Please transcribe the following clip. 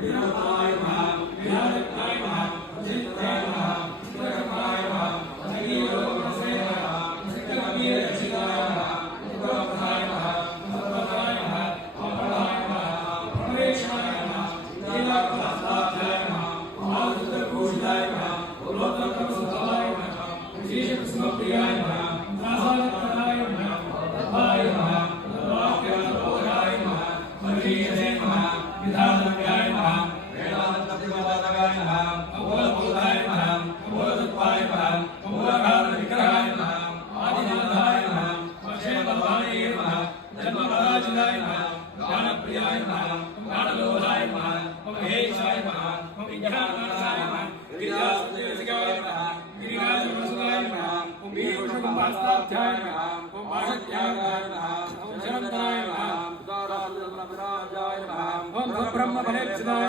विनाशाय नमः विनाशाय नमः जिताय नमः जितकर्माय नमः अग्नियोगसे नमः जितकर्मीरक्षिताय नमः उपरोक्ताय नमः उपरोक्ताय नमः अपराय नमः परमेश्वराय नमः लीलाकलास्थाय नमः आदित्यभूषिताय नमः उल्लोककरसुताय नमः विशेषकृष्णप्रियाय नमः दासानत्तराय नमः तद्भाय नमः तद्वाक्यलोकाय नमः मरीषे नमः विधानव्याय नमः वेदान्तप्रतिपादकाय नमः अमूलभूताय नमः अमूलतत्त्वाय नमः अमूलकारणविग्रहाय नमः आदिनाथाय नमः अक्षयबलवाय नमः जन्मपराजिताय नमः ज्ञानप्रियाय नमः ज्ञानलोलाय नमः महेशाय नमः विज्ञाननाशाय नमः गिरिजासुदेशिकाय नमः गिरिराजवसुदाय नमः वीरवृषभमास्ताभ्याय नमः वासत्यागाय नमः शरन्ताय नमः उदारासुरमनविराजाय नमः ब्रह्मफलेप्सिताय